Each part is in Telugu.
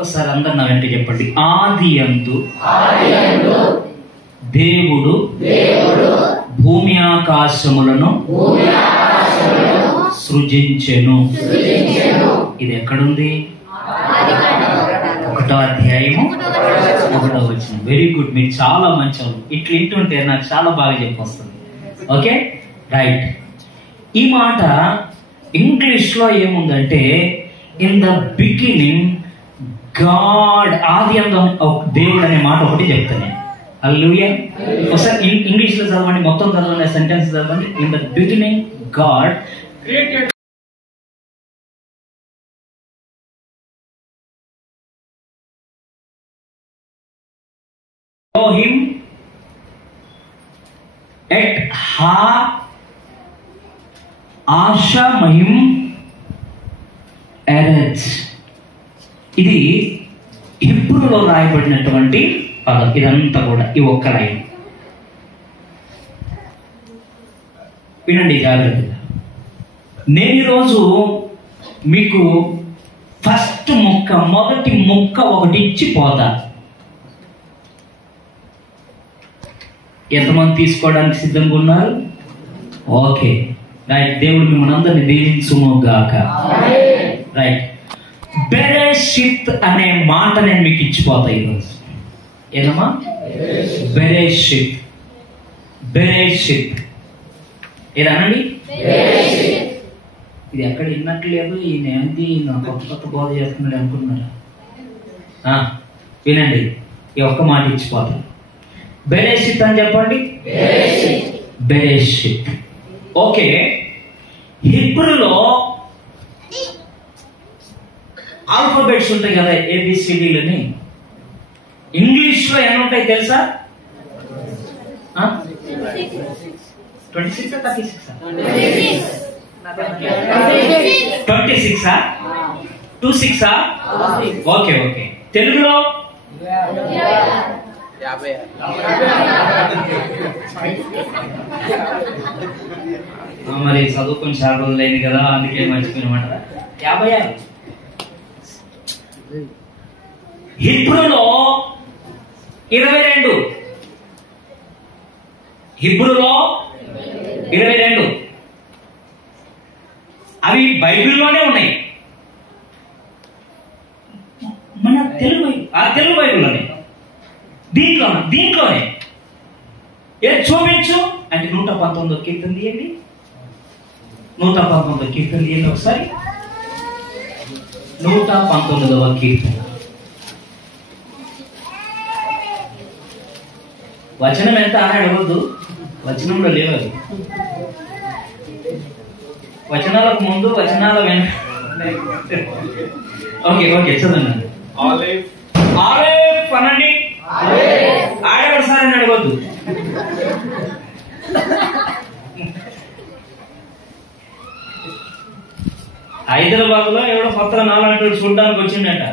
ఒకసారి అందరు నా వెంట చెప్పండి. ఆదియందు దేవుడు భూమి ఆకాశములను సృజించెను. ఇది ఎక్కడుంది? 1వ అధ్యాయము 1వ వచనం. వెరీ గుడ్, మీరు చాలా మంచి వాళ్ళు. ఇట్లా వింటుంటే నాకు చాలా బాగా చెప్పొస్తుంది. Okay, right. ఈ మాట ఇంగ్లీష్ లో ఏముందంటే, ఇన్ ద బిగినింగ్ గాడ్, ఆది అందు దేవుడు అనే మాట ఒకటి చెప్తాను. హల్లెలూయా. ఒకసారి ఇంగ్లీష్ లో చదవండి, మొత్తం చదవండి, సెంటెన్స్ చదవండి. In the beginning God created Elohim et ha asha mahim eretz. ఇది హిబ్రూలో రాయబడినటువంటి పదం. ఇదంతా కూడా ఈ ఒక్క లైన్ వినండి జాగ్రత్తగా. నేను ఈరోజు మీకు మొదటి ముక్క ఒకటి ఇచ్చి పోతా. ఎంతమంది తీసుకోవడానికి సిద్ధంగా ఉన్నారు? Okay, right. దేవుడు మిమ్మల్ని అందరినీ దీవించును గాక. రైట్. బెరేషిత్ అనే మాట నేను మీకు ఇచ్చిపోతా ఈరోజు. ఏదమ్మా? బెరేషిత్. ఏదనండి? ఇది ఎక్కడ విన్నట్లేదు. ఈయన ఏంటి నా కొత్త బోధ చేస్తున్నాడు అనుకుంటున్నారా? వినండి, ఈ ఒక్క మాట ఇచ్చిపోతా. బెరేషిత్ అని చెప్పండి. బెరేషిత్. ఓకే, హిబ్రూలో ఆల్ఫాబెట్స్ ఉంటాయి కదా, ఏబిసిడీలని. ఇంగ్లీష్ లో ఎన్ని ఉంటాయి తెలుసా? 26 26 ఓకే ఓకే. తెలుగులో మరి చదువుకుని చాలా రోజులు అయింది కదా, అందుకే మర్చిపోయినమాట. 56. హిబ్రూలో 22. హిబ్రూలో 22 అవి బైబిల్లోనే ఉన్నాయి. మన తెలుగు బైబిల్లోనే, దీంట్లోనే ఏది చూపించు అంటే 119వ కీర్తన తీయండి. 119వ కీర్తన తీయండి ఒకసారి. 119వ కీర్తన. వచనం ఎంత అని అడగద్దు, వచనంలో లేవు అది. వచనాలకు ముందు, వచనాల వెనక. ఓకే ఓకే, చదవండి. ఆలేఫ్ అనండి. ఆడేవాడు సార్ అని అడగద్దు. హైదరాబాద్ లో ఎవడో కొత్తగా నాలంటూ చూడడానికి వచ్చిండట.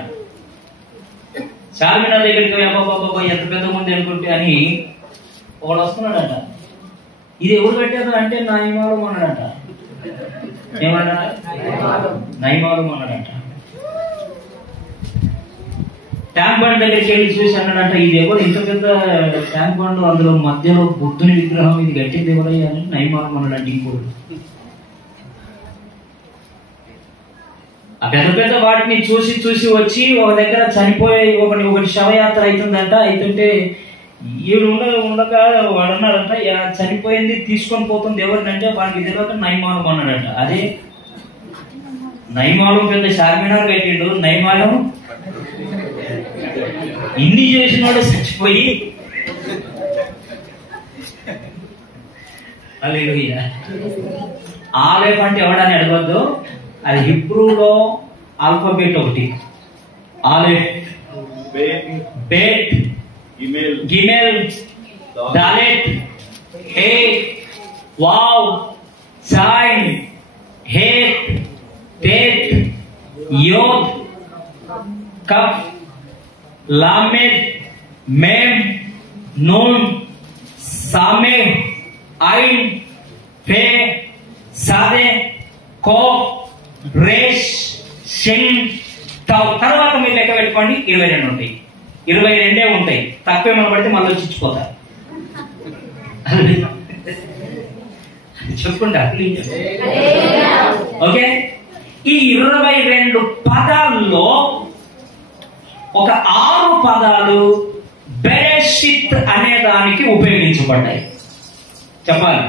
చార్మినార్ దగ్గరికి అబ్బాబాబా ఎంత పెద్ద మంది అనుకుంటే అని ఒకడు వస్తున్నాడట. ఇది ఎవరు పెట్టారు అంటే నైమాలు అన్నాడట. ఏమన్నా? నైమాలు అన్నాడట. ట్యాంక్ బండ్ దగ్గరికి వెళ్ళి చూసి అన్నాడట, ఇది ఎవరు ఇంత పెద్ద ట్యాంక్ బండ్, అందులో మధ్యలో బుద్ధుని విగ్రహం, ఇది గట్టింది ఎవరయ్యా అని నైమాలు అన్నాడంటే ఇంకోటి. ఆ పెద్ద పెద్ద వాటిని చూసి వచ్చి ఒక దగ్గర చనిపోయే ఒకటి శవయాత్ర అవుతుందంట. అవుతుంటే ఈడు ఉండక వాడు అన్నాడంట, చనిపోయింది తీసుకొని పోతుంది ఎవరినంటే వాడికి తెలియక నైమాలం అన్నాడట. అదే నైమాలం పెద్ద చార్మినార్ కట్టిండు. నైమాలం ఇన్ని చేసినోడు చచ్చిపోయి. హల్లెలూయా. ఆలేఫ్ అంటే ఎవడని అడగద్దు, అది హిబ్రూలో ఆల్ఫాబెట్ ఒకటి. ఆలేఫ్, బేట్, గిమెల్, దాలెట్, హే, వావ్, సైన్, హేత్, తేత్, యోద్, కఫ్, లామెద్, మేమ్, నూన్, సామెహ్, ఐన్, ఫే, సాదే, కోఫ్, రేష్, షిన్, తర్వాత మీరు లెక్క పెట్టుకోండి, 22 ఉంటాయి. 22 ఉంటాయి. తక్కువేమో పడితే మళ్ళీ వచ్చి ఇచ్చిపోతారు. చెప్పుకుంటా. ఓకే, ఈ 22 పదాల్లో ఒక 6 పదాలు బెరెషిత్ అనే దానికి ఉపయోగించబడ్డాయి. చెప్పాలి,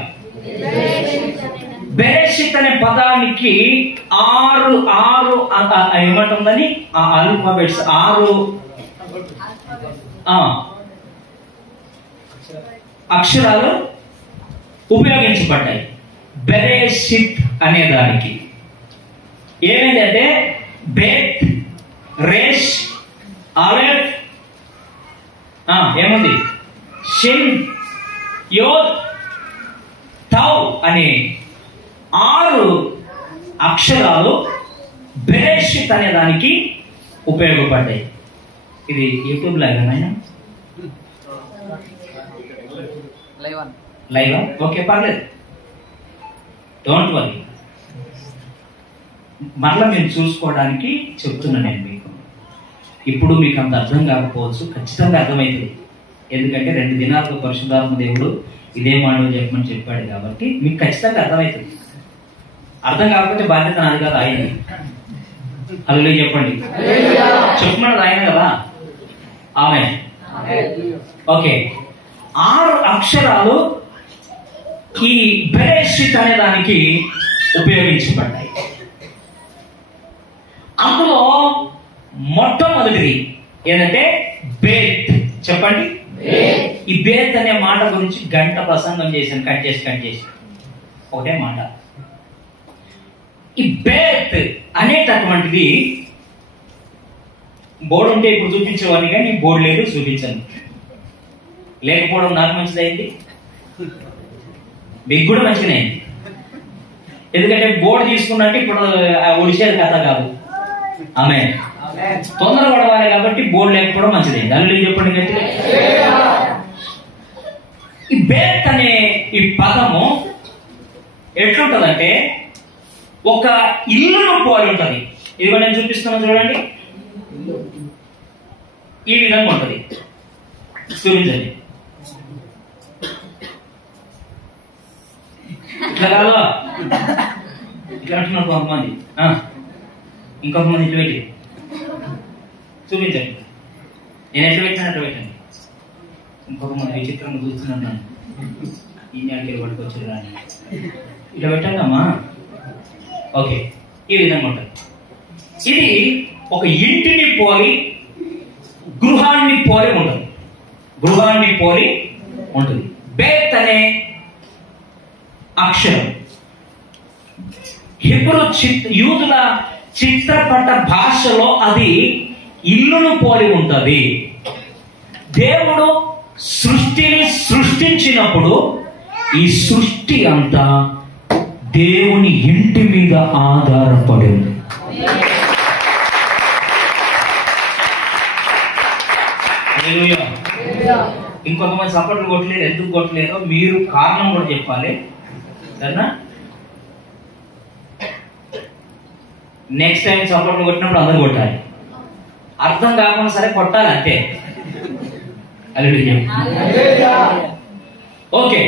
బెరెషిత్ అనే పదానికి 6 ఏమంటుందని ఆల్ఫాబెట్స్ 6 అక్షరాలు ఉపయోగించబడ్డాయి. బెరెషిత్ అనే దానికి ఏమైందంటే బెత్, రేష్, అలెఫ్, ఏముంది, షిన్, యోద్, తౌ అనే 6 అక్షరాలు బెరెషిత్ అనే దానికి ఉపయోగపడ్డాయి. ఇది యూట్యూబ్ లైవ్ లైవ్ ఓకే, పర్లేదు, డోంట్ వరీ. మరలా మేము చూసుకోవడానికి చెప్తున్నా నేను మీకు. ఇప్పుడు మీకు అంత అర్థం కాకపోవచ్చు, ఖచ్చితంగా అర్థమవుతుంది. ఎందుకంటే 2 దినాలకు పరిశుద్ధాత్మ దేవుడు ఇదే మాట చెప్పమని చెప్పాడు కాబట్టి మీకు ఖచ్చితంగా అర్థమవుతుంది. అర్థం కాకపోతే బాధ్యత నాది కాదు, ఆయనది. హల్లెలూయా చెప్పండి. చెప్తున్నాడు ఆయన కదా. ఆమేన్. ఓకే, 6 అక్షరాలు ఈ బెరెషిత్ అనే దానికి ఉపయోగించబడ్డాయి. అందులో మొట్టమొదటిది ఏంటంటే బేత్. చెప్పండి. ఈ బేత్ అనే మాట గురించి గంట ప్రసంగం చేశాను, కట్ చేసి ఒకటే మాట. ఈ బేత్ అనేటటువంటిది బోర్డు ఉంటే ఇప్పుడు చూపించేవాడిని, కానీ బోర్డు లేదు, చూపించాను. లేకపోవడం నాకు మంచిదైంది, మీకు కూడా మంచిగానే అయింది. ఎందుకంటే బోర్డు తీసుకున్నట్టు ఇప్పుడు ఒడిసేది కథ కాదు. ఆమె తొందర పడవాలి కాబట్టి బోర్డు లేకపోవడం మంచిదైంది. అల్లు చెప్పండి గట్టిగా. ఈ బేత్ అనే ఈ పదము ఎట్లుంటదంటే ఒక ఇల్లును పోలి ఉంటది. ఇదిగో నేను చూపిస్తున్నాను చూడండి, ఈ విధంగా ఉంటది. చూపించండి. ఇట్లా కాదు, ఇట్లా అంటున్నారు కొంతమంది. ఇంకొంతమంది ఇట్లా పెట్టి చూపించండి. నేను ఎట్లా పెట్టినా అట్లా పెట్టండి. ఇంకొకమంది విచిత్రంగా చూస్తున్నాను, ఈ నెలకి పట్టుకొచ్చారు కానీ ఇట్లా పెట్టండి అమ్మా. ఓకే, ఈ విధంగా ఉంటుంది. ఇది ఒక ఇంటిని పోలి, గృహాన్ని పోలి ఉంటుంది. గృహాన్ని పోలి ఉంటుంది. బేత్ అనే అక్షరం హెబ్రూ యూదుల చిత్రపట భాషలో అది ఇల్లును పోలి ఉంటుంది. దేవుడు సృష్టిని సృష్టించినప్పుడు ఈ సృష్టి అంతా దేవుని ఇంటి మీద ఆధారపడి ఉంది. ఇంకొంతమంది సపోర్ట్లు కొట్టలేరు. ఎందుకు కొట్టలేదో మీరు కారణం కూడా చెప్పాలి. సరేనా? నెక్స్ట్ టైం సపోర్ట్లు కొట్టినప్పుడు అందరూ కొట్టాలి. అర్థం కాకుండా సరే కొట్టాలి అంతే. ఓకే,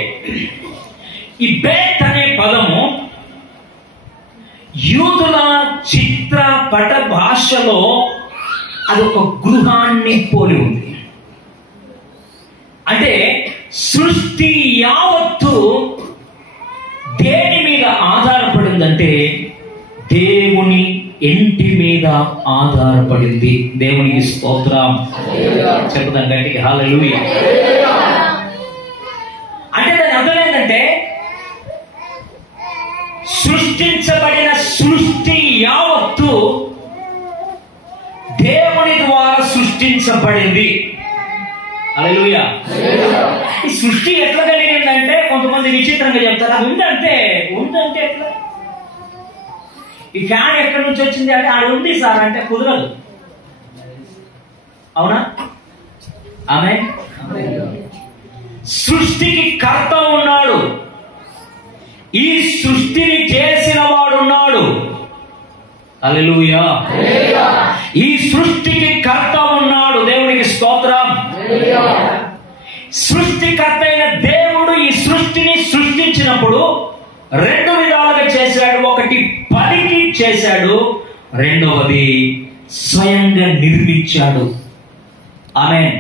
ఈ బేత్ అనే పదము యూదుల చిత్రపట భాషలో అదొక గృహాన్ని పోలి ఉంది. అంటే సృష్టి యావత్తు దేని మీద ఆధారపడిందంటే దేవుని ఇంటి మీద ఆధారపడింది. దేవునికి స్తోత్రం. చెప్పుదాం గట్టిగా హల్లెలూయా. అంటే దాని అర్థం ఏంటంటే సృష్టించబడిన సృష్టి యావత్తు దేవుని ద్వారా సృష్టించబడింది. హల్లెలూయా. ఈ సృష్టి ఎట్లా కలిగిందంటే కొంతమంది విచిత్రంగా చెప్తారు. అది ఉందంటే ఎట్లా? ఈ ఫ్యాన్ ఎక్కడి నుంచి వచ్చింది అంటే అది ఉంది సార్ అంటే కుదరదు. అవునా? ఆమె సృష్టికి కర్త ఉన్నాడు, ఈ సృష్టిని చేసిన వాడు ఉన్నాడు. హల్లెలూయా. ఈ సృష్టికి కర్త ఉన్నాడు. దేవునికి స్తోత్రం. సృష్టికర్త అయిన దేవుడు ఈ సృష్టిని సృష్టించినప్పుడు రెండు విధాలుగా చేశాడు. ఒకటి పనికి చేశాడు, రెండవది స్వయంగా నిర్మించాడు. ఆమేన్.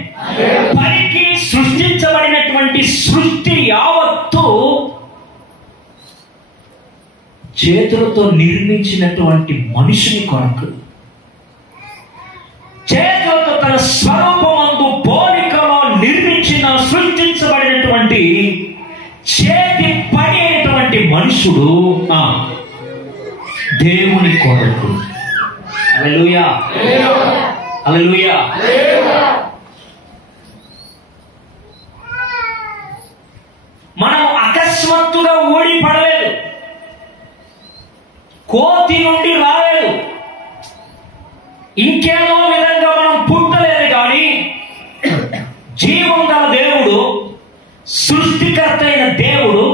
పనికి సృష్టించబడినటువంటి సృష్టి యావత్తు చేతులతో నిర్మించినటువంటి మనుషుని కొరకు, చేతులతో తన స్వరూపమందు పోలికలో సృష్టించబడినటువంటి చేతి పని అయినటువంటి మనుషుడు దేవుని కొరకు. హల్లెలూయా, హల్లెలూయా. మనం అకస్మాత్తుగా ఓడి పడలేదు, కోతి నుండి రాలేదు, ఇంకేదో విధంగా మనం పుట్టలేదు. కానీ జీవం గల దేవుడు, సృష్టికర్త అయిన దేవుడు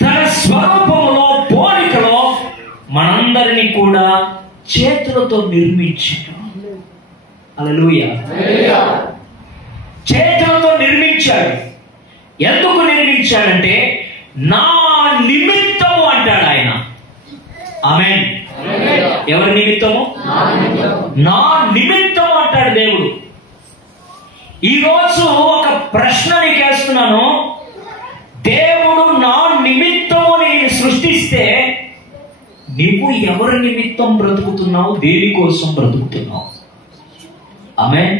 తన స్వరూపంలో పోలికలో మనందరినీ కూడా చేతులతో నిర్మించాడు. హల్లెలూయా. చేతులతో నిర్మించాడు. ఎందుకు నిర్మించాడంటే నా నిమిత్తము అంటాడు ఆయన. ఆమేన్. ఎవరి నిమిత్తము? నా నిమిత్తము అంటాడు దేవుడు. ఈరోజు ఒక ప్రశ్న నీకు వేస్తున్నాను. దేవుడు నా నిమిత్తము నేను సృష్టిస్తే నువ్వు ఎవరి నిమిత్తం బ్రతుకుతున్నావు? దేనికోసం బ్రతుకుతున్నావు? ఆమేన్.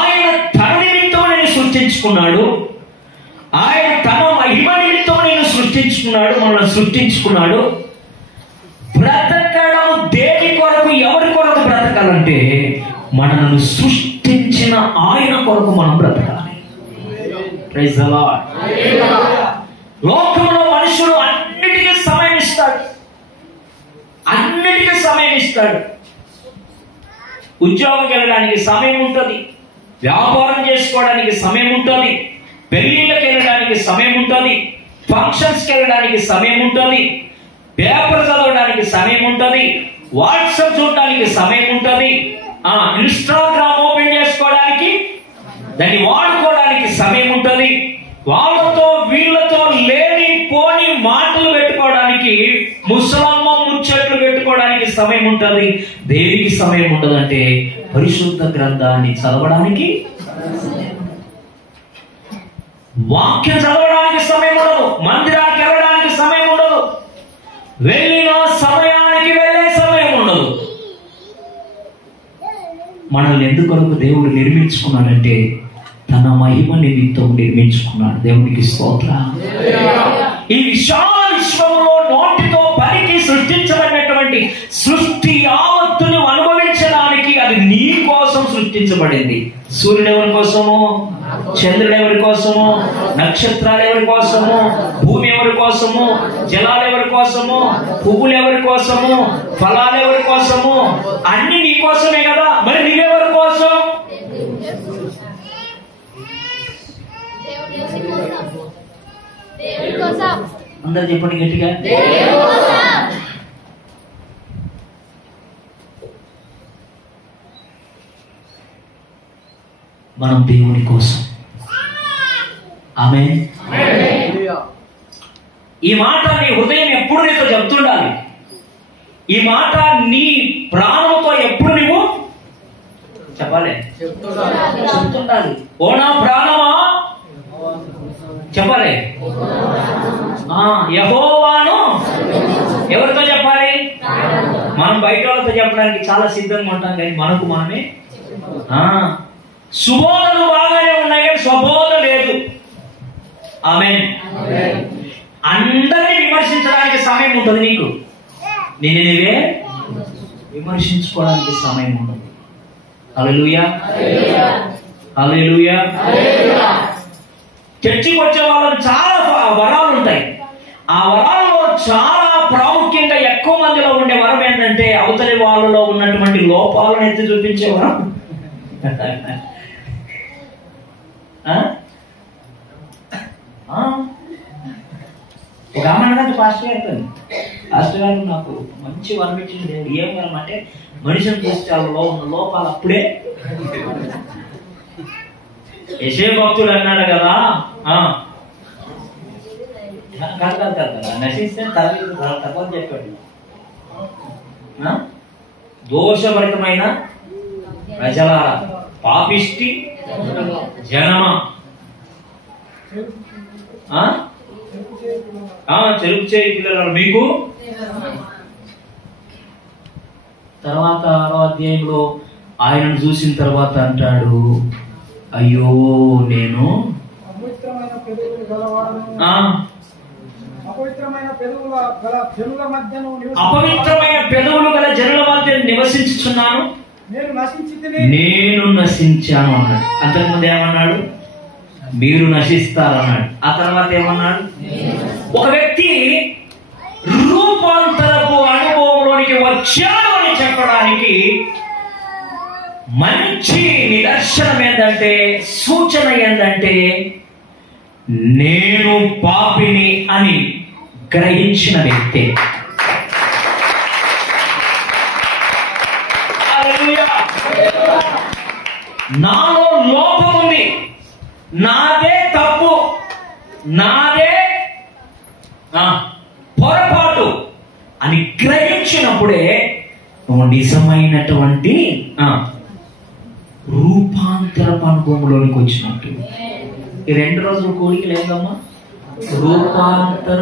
ఆయన తన నిమిత్తం నేను సృష్టించుకున్నాడు. ఆయన తన మహిమ నిమిత్తం నేను సృష్టించుకున్నాడు, మనల్ని సృష్టించుకున్నాడు. బ్రతకడం దేని కొరకు, ఎవరి కొరకు బ్రతకాలంటే మనల్ని సృష్టించిన ఆయన కొరకు మనం బ్రతకాలి. Praise the Lord. లోకంలో మనుషులు అన్నిటికీ సమయం ఇస్తాడు, అన్నిటికీ సమయం ఇస్తాడు. ఉద్యోగంకి వెళ్ళడానికి సమయం ఉంటుంది, వ్యాపారం చేసుకోవడానికి సమయం ఉంటుంది, పెళ్లిళ్ళకి వెళ్ళడానికి సమయం ఉంటుంది, ఫంక్షన్స్కి వెళ్ళడానికి సమయం ఉంటుంది, పేపర్ చదవడానికి సమయం ఉంటుంది, వాట్సాప్ చూడడానికి సమయం ఉంటుంది, ఇన్స్టాగ్రామ్ ఓపెన్ చేసుకోవడానికి, దాన్ని వాడుకోవడానికి సమయం ఉంటుంది, వాళ్ళతో వీళ్ళతో లేని పోని మాటలు పెట్టుకోవడానికి, ముసలమ్మ ముచ్చట్లు పెట్టుకోవడానికి సమయం ఉంటుంది. దేనికి సమయం ఉండదంటే పరిశుద్ధ గ్రంథాన్ని చదవడానికి, వాక్యం చదవడానికి సమయం ఉండదు, మందిరానికి వెళ్ళడానికి సమయం ఉండదు, వెళ్ళిన సమయానికి వెళ్ళే సమయం ఉండదు. మనల్ని ఎందుకొరకు దేవుడు నిర్మించుకున్నాడంటే తన మహిమ నిమిత్తం నిర్మించుకున్నాడు. దేవునికి స్తోత్రం. ఈ విశాల విశ్వంలో నోటితో పలికి సృష్టించబడినటువంటి సృష్టి యావత్తును అనుభవించడానికి అది నీ కోసం సృష్టించబడింది. సూర్యుడు ఎవరి కోసము? చంద్రుడు ఎవరి కోసము? నక్షత్రాలు ఎవరి కోసము? భూమి ఎవరి కోసము? జలాలు ఎవరి కోసము? పువ్వులు ఎవరి కోసము? ఫలాలు ఎవరి కోసము? అన్ని నీ కోసమే కదా. మరి నీవెవరి కోసం? అందరు చెప్పండి గట్టిగా. మనం దేవుని కోసం. ఆమేన్. ఈ మాట నీ హృదయం ఎప్పుడు నీతో చెప్తుండాలి. ఈ మాట నీ ప్రాణంతో ఎప్పుడు నువ్వు చెప్పాలి, చెప్తుండాలి. ఓ నా ప్రాణమా చెప్పాలి. యెహోవాను ఎవరితో చెప్పాలి? మనం బయట వాళ్ళతో చెప్పడానికి చాలా సిద్ధంగా ఉంటాం, కానీ మనకు మనమే. సుబోధలు బాగానే ఉన్నాయి, కానీ స్వబోధ లేదు. ఆమేన్. అందరినీ విమర్శించడానికి సమయం ఉంటుంది నీకు, నేనే విమర్శించుకోవడానికి సమయం ఉండదు. హల్లెలూయా, హల్లెలూయా. చర్చికి వచ్చే వాళ్ళకి చాలా వరాలు ఉంటాయి. ఆ వరాల్లో చాలా ప్రాముఖ్యంగా ఎక్కువ మందిలో ఉండే వరం ఏంటంటే అవతలి వాళ్ళలో ఉన్నటువంటి లోపాలను ఎత్తి చూపించే వరం. ఒక ఆమె పాస్టర్ గారు పాస్టర్ గారు నాకు మంచి వరమిచ్చిన దేవుడు ఏం వరం అంటే మనిషిని చూస్తే వాళ్ళలో ఉన్న లోపాలు అప్పుడే. యెషయా భక్తుడు అన్నాడు కదా, కాదు నశిస్తే తర్వాత చెప్పాడు, దోషభరితమైన ప్రజలారా, పాపిష్టి జనమా, చెరుపు చేయి పిల్లలు మీకు. తర్వాత 6వ అధ్యాయంలో ఆయనను చూసిన తర్వాత అంటాడు, అయ్యో నేను అపవిత్రమైన పెదవులు గల జనుల మధ్య నివసించుచున్నాను, నేను నశించాను అన్నాడు. అంతకుముందు ఏమన్నాడు? మీరు నశిస్తారన్నాడు. ఆ తర్వాత ఏమన్నాడు? ఒక వ్యక్తి రూపాంతరపు అనుభవంలోనికి వచ్చాడు అని చెప్పడానికి మంచి నిదర్శనం ఏంటంటే, సూచన ఏంటంటే, నేను పాపిని అని గ్రహించిన వ్యక్తి. నాలో లోపం ఉంది, నాదే తప్పు, నాదే పొరపాటు అని గ్రహించినప్పుడే నువ్వు నిజమైనటువంటి రూపాంతరపు అనుభవంలోనికి వచ్చినట్టు. ఈ 2 రోజుల కోడికి లేదమ్మా, రూపాంతర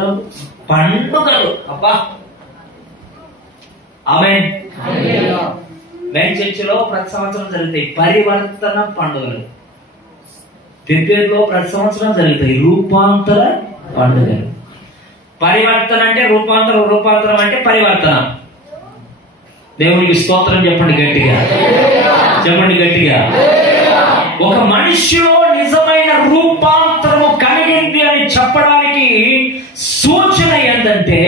పండుగలు. అబ్బా ఆమేన్. మెయిన్ చర్చిలో ప్రతి సంవత్సరం జరుగుతాయి పరివర్తన పండుగలు. తిరుపతిలో ప్రతి సంవత్సరం జరుగుతాయి రూపాంతర పండుగలు. పరివర్తన అంటే రూపాంతరం, రూపాంతరం అంటే పరివర్తన. దేవునికి స్తోత్రం చెప్పండి గట్టిగా, చెప్పండి గట్టిగా. ఒక మనిషిలో నిజమైన రూపాంతరము కలిగింది అని చెప్పడానికి సూచన ఏంటంటే,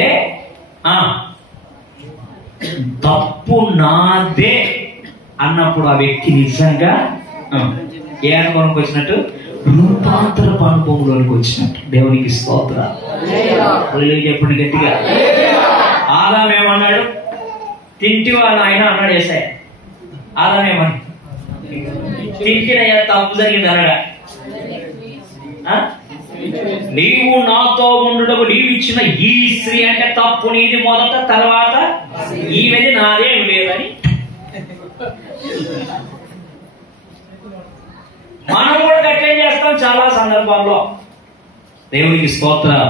తప్పు నాదే అన్నప్పుడు ఆ వ్యక్తి నిజంగా ఏ అనుభవంకి వచ్చినట్టు? రూపాంతరపు అనుభవంలోనికి వచ్చినట్టు. దేవునికి స్తోత్రం చెప్పండి గట్టిగా. ఆదాం ఏమన్నాడు? తింటివా నాయన అన్నాడు యేసయ్య. ఆదాం ఏమన్నా? తింటినయ్యా, తప్పు జరిగింది అన్నాడా? నీవు నాతో ఉండుటకు నీవు ఇచ్చిన ఈ స్త్రీ అంటే తప్పు నీది మొదట, తర్వాత ఈమెది నాదేం లేదని. మనం కూడా గట్లేం చేస్తాం చాలా సందర్భాల్లో. దేవునికి స్తోత్రం.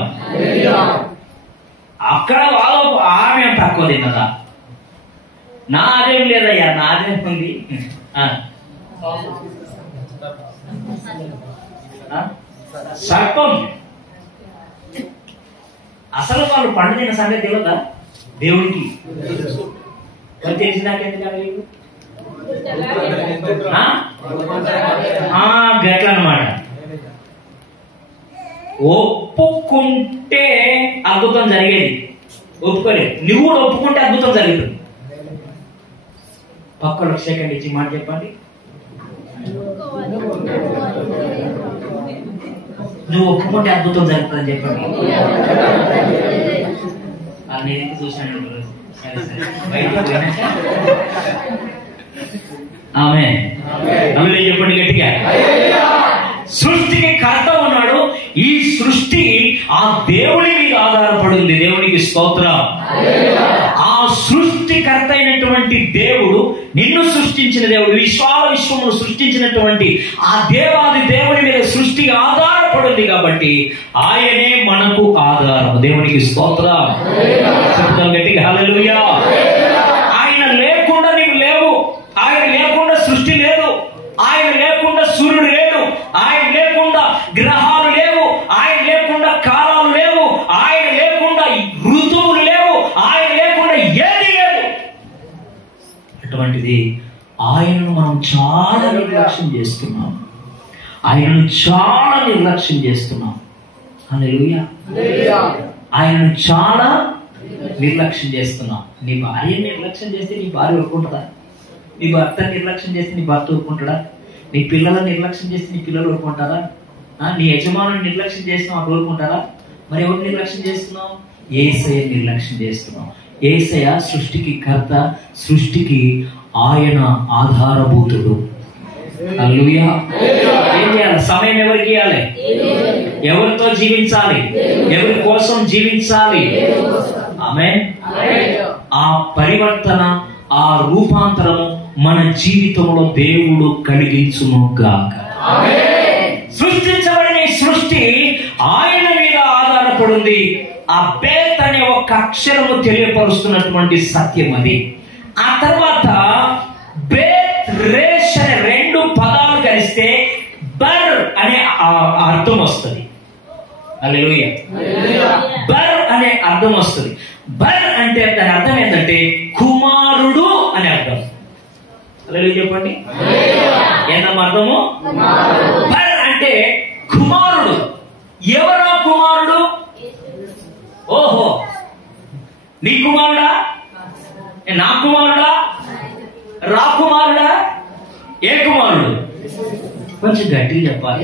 అక్కడ వాళ్ళు ఆమె తక్కువ తిన్నదా? నాదేం లేదయ్యా, నాదేం ఉంది. సర్పం అసలు వాళ్ళు పండు తిన్న సంగతి తెలియదా దేవుడికి? తెలిసినాకెందుకు గట్ల అన్నమాట. ఒప్పుకుంటే అద్భుతం జరిగేది, ఒప్పుకోలేదు. నువ్వు కూడా ఒప్పుకుంటే అద్భుతం జరుగుతుంది. పక్కన సెకండ్ ఇచ్చి మాట చెప్పండి. నువ్వు ఒప్పుకుంటే అద్భుతం జరుగుతుందని చెప్పండి. నేను చూసాను. ఆమేన్. చెప్పండి గట్టిగా. సృష్టికి కర్త ఉన్నాడు. ఈ సృష్టి ఆ దేవుని మీద ఆధారపడింది. దేవునికి స్తోత్రం. ఆ సృష్టికర్త అయినటువంటి దేవుడు, నిన్ను సృష్టించిన దేవుడు, విశ్వమును సృష్టించినటువంటి ఆ దేవాది దేవుని మీద సృష్టి ఆధారపడింది కాబట్టి ఆయనే మనకు ఆధారం. దేవునికి స్తోత్రం. చెప్తాం గట్టిగా హల్లెలూయా. ఆయన లేకుండా నీవు లేవు. ఆయన లేకుండా సృష్టి లేదు. ఆయన లేకుండా సూర్యుడు లేడు. ఆయన లేకుండా గ్రహాలు లేవు. ఆయన లేకుండా కాలాలు లేవు. ఆయన లేకుండా ఋతువులు లేవు. ఆయన లేకుండా ఏది లేదు. అటువంటిది ఆయనను మనం చాలా నిర్లక్ష్యం చేస్తున్నాం. ఆయనను చాలా నిర్లక్ష్యం చేస్తున్నాం. హల్లెలూయా. ఆయనను చాలా నిర్లక్ష్యం చేస్తున్నాం. నీ భార్యని నిర్లక్ష్యం చేస్తే నీ భార్య ఊరుకుంటుందా? నీ భర్తని నిర్లక్ష్యం చేస్తే నీ భర్త ఊరుకుంటాడా? నీ పిల్లలను నిర్లక్ష్యం చేస్తే నీ పిల్లలు ఊరుకుంటారా? నీ యజమానుని నిర్లక్ష్యం చేస్తే మాకు ఊరుకుంటారా? మరి ఎవరు నిర్లక్ష్యం చేస్తున్నాం? యేసయ్య నిర్లక్ష్యం చేస్తున్నాం. యేసయ్య సృష్టికి కర్త, సృష్టికి ఆయన ఆధారభూతుడు. హల్లెలూయా. ఏం చేయాలి? సమయం ఎవరికి ఇవ్వాలి? ఎవరితో జీవించాలి? ఎవరి కోసం జీవించాలి? ఆమేన్. ఆ పరివర్తన, ఆ రూపాంతరము మన జీవితంలో దేవుడు కలిగించును గాక. సృష్టించబడిన సృష్టి ఆయన మీద ఆధారపడింది. ఆ బేత్ అనే ఒక అక్షరము తెలియపరుస్తున్నటువంటి సత్యం అది. ఆ తర్వాత బేత్ రేష్ అనే రెండు పదాలు కలిస్తే బర్ అనే అర్థం వస్తుంది. హల్లెలూయా. బర్ అనే అర్థం వస్తుంది. బర్ అంటే దాని అర్థం ఏంటంటే కుమారుడు అని అర్థం. హల్లెలూయా చెప్పండి. ఏంటమ్మా అర్థము? బర్ అంటే కుమారుడు. ఎవరా కుమారుడు? ఓహో, నీ కుమారుడా? నా కుమారుడా? రా కుమారుడా? ఏ కుమారుడు? కొంచెం గట్టిగా చెప్పాలి.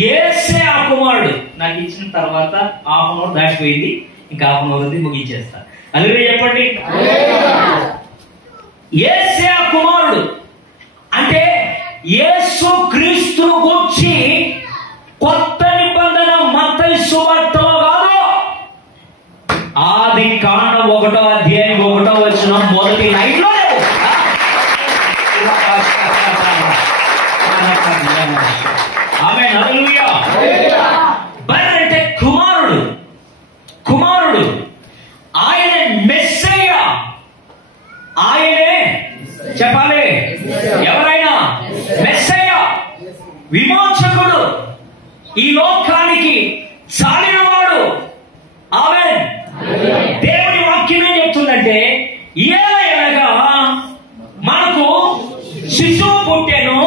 యేసే ఆ కుమారుడు. నాకు ఇచ్చిన తర్వాత హాఫ్ అన్ అవర్ దాటిపోయింది, ఇంకా హాఫ్ అన్ అవర్ ఉంది, ముగించేస్తా. హల్లెలూయా చెప్పండి. యేసే ఆ కుమారుడు అంటే యేసు క్రీస్తును గూర్చి కొత్త నిబంధన మత్తయి సువార్తలో కాదు, ఆది కాండ 1వ అధ్యాయం 1వ వచనం మొదటి లైన్లో ఆమేన్. హల్లెలూయా. బర్ అంటే కుమారుడు. కుమారుడు ఆయన మెస్సయ్య. ఆయనే చెప్పాలి. ఎవరైనా మెస్సయ్య, విమోచకుడు, ఈ లోకానికి చాలినవాడు. ఆమేన్. దేవుని వాక్యం ఏం చెప్తుందంటే ఏలయనగా మనకు శిశువు పుట్టెను,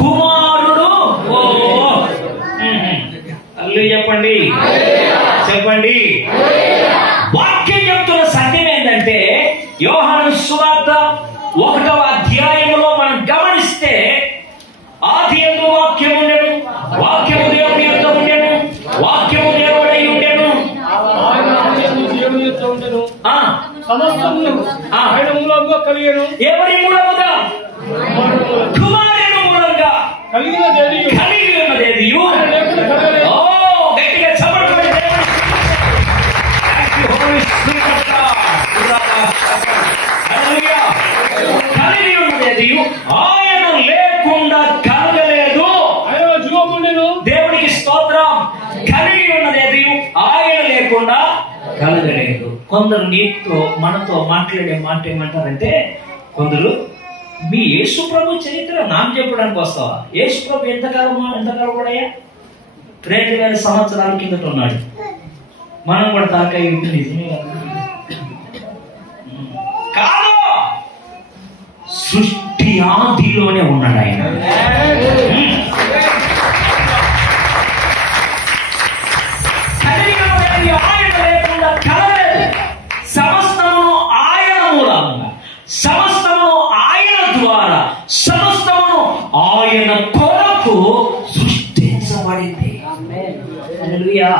కుమారుడు. హల్లెలూయా చెప్పండి. చెప్పండి. వాక్యం చెప్తున్న సత్యం ఏంటంటే యోహాను సువార్త 1వ అధ్యాయంలో మనం గమనిస్తే ఆదియందు వాక్యం ఉండెను, వాక్యము దేవుని యొద్ద ఉండెను, వాక్యము దేవుడై ఉండెను, ఎవరి మూలముగా? కుమారుని మూలంగా కలిగి ఉన్నదేది. గట్టిగా చప్పట్లు కొట్టి కలిగి ఉన్నదేది ఆయన లేకుండా కలగలేదు. దేవుడికి స్తోత్రం. కలిగి ఉన్నదేది ఆయన లేకుండా కలగలేదు. కొందరు నీతో మనతో మాట్లాడే మాట ఏమంటారంటే, కొందరు మీ యేసు ప్రభు చరిత్ర నాకు చెప్పడానికి వస్తావా? యేసు ప్రభు ఎంతకాలం కూడా 2000 సంవత్సరాల కిందట ఉన్నాడు. మనం కూడా తాకాయ నిజమే కాదు. సృష్టి ఆదిలోనే ఉన్నాడు ఆయన. ఆయన లేకుండా కలలేదు. సమస్తమును ఆయన మూలంగా, సమస్తమును ఆయన ద్వారా, సమస్తమును ఆయన కొరకు సృష్టించబడింది. హల్లెలూయా.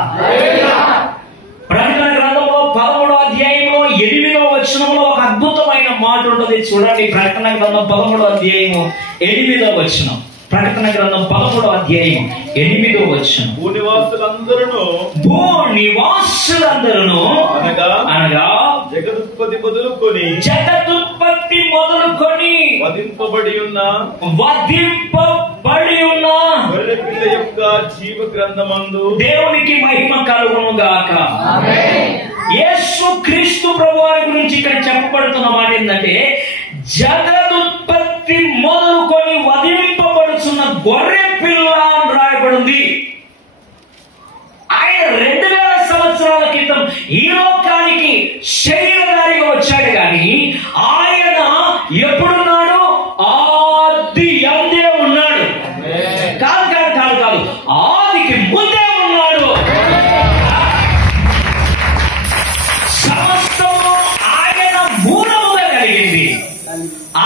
ప్రకటన గ్రంథంలో 13వ అధ్యాయంలో 8వ వచనంలో ఒక అద్భుతమైన మాట ఉంటుంది. చూడండి, ప్రకటన గ్రంథం 13వ అధ్యాయము 8వ వచనం. ప్రకటన గ్రంథం 13వ అధ్యాయం 8వ వచనం. భూనివాసులందరూ అనగా జగదుత్పత్తి మొదలుకొని వధింపబడి ఉన్న గొర్రె పిల్ల యొక్క జీవ గ్రంథమందు దేవునికి మహిమ కలుగును గాక. యేసు క్రీస్తు ప్రభువారి గురించి ఇక్కడ చెప్పబడుతున్న మాట ఏంటంటే, జగదుత్పత్తి మొదలుకొని వధింపబడుతున్న గొర్రె పిల్ల అని రాయబడింది. ఆయన 2000 సంవత్సరాల క్రితం ఈ లోకానికి శరీరధారిగా వచ్చాడు, కానీ ఆయన ఎప్పుడున్నాడు? ఆది అందే ఉన్నాడు. కాదు కాదు కాదు కాదు, ఆదికి ముందే ఉన్నాడు. సమస్తము ఆయన మూలముగా కలిగింది.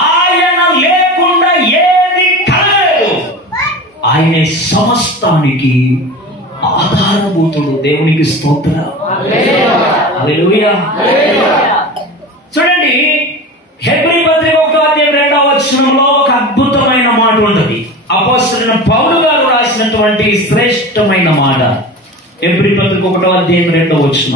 ఆయన లేకుండా ఏది కలగలేదు. ఆయనే సమస్తానికి ఆధారభూతుడు. దేవునికి స్తోత్రం. హల్లెలూయా. చూడండి, హెబ్రీ పత్రిక 1:2 ఒక అద్భుతమైన మాట ఉంటుంది. అపోస్తలుడైన పౌలు గారు రాసినటువంటి శ్రేష్టమైన మాట. హెబ్రీ పత్రిక 1:2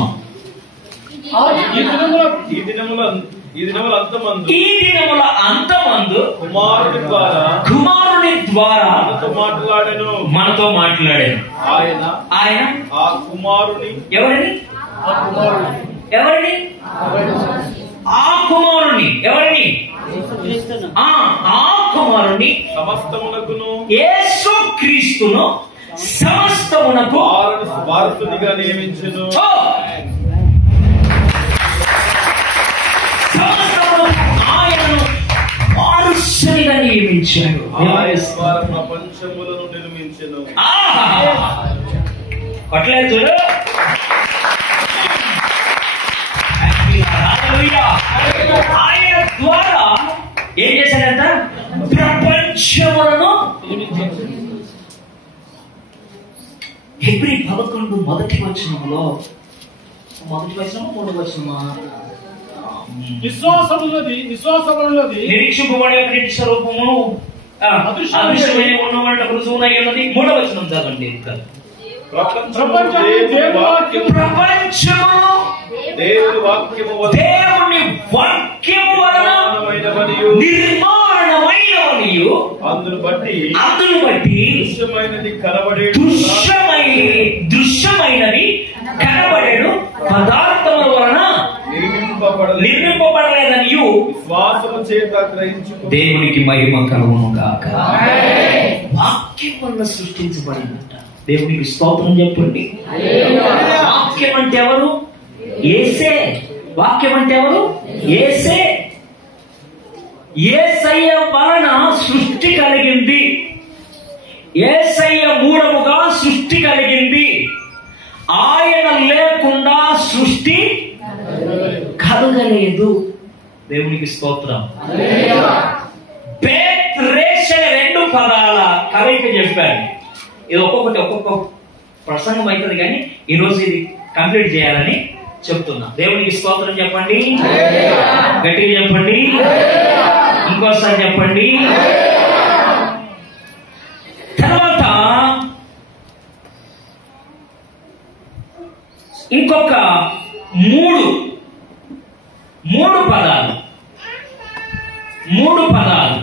ఈ దినముల అంతమందు కుమారుని ద్వారా మనతో మాట్లాడాను. ఆయన ఆ కుమారుని ఎవరిని ఆ కుమారుని ఎవరిని ఆ కుమారుని సమస్తమునకును యేసు క్రీస్తును సమస్తమునకు వారసునిగా నియమించును. ఆయనను వారసునిగా నియమించాడు. ప్రపంచములను నిర్మించెను. పట్లేదు. ఆయన ద్వారా ఏం చేశాడంట? ప్రపంచములను. హెబ్రీ 11 మొదటి వచనంలో, మొదటి వచనం 3వ వచనమా? విశ్వాసమున్నది నిరీక్షింపబడే నీటి స్వరూపమును అదృశ్యమైన ఉన్నవాడు రుజువునై ఉన్నది. 3వ వచనం చదవండి. ప్రపంచమును దేవుని వాక్యము వలన నిర్మాణమైనవనియు అందును బట్టి దృశ్యమైనది కనబడేడు పదార్థముల వలన నిర్మింపబడలేదనియు విశ్వాసము చేత గ్రహించుకో. దేవునికి మహిమ కలుగును గాక. వాక్యం వల్ల సృష్టించబడిందంట. దేవునికి స్తోత్రం చెప్పండి. వాక్యం అంటే ఎవరు? యేసే. వాక్యం అంటే ఎవరు? యేసే. యేసయ్య వలన సృష్టి కలిగింది. యేసయ్య మూలముగా సృష్టి కలిగింది. ఆయన లేకుండా సృష్టి కలగలేదు. దేవునికి స్తోత్రం. బేత్ రేష్ అనే 2 పదాల కలయిక చెప్పారు. ఇది ఒక్కొక్క ప్రసంగం అవుతుంది, కానీ ఈరోజు ఇది కంప్లీట్ చేయాలని చెప్తున్నా. దేవునికి స్తోత్రం చెప్పండి. గట్టిగా చెప్పండి. ఇంకోసారి చెప్పండి. తర్వాత ఇంకొక మూడు పదాలు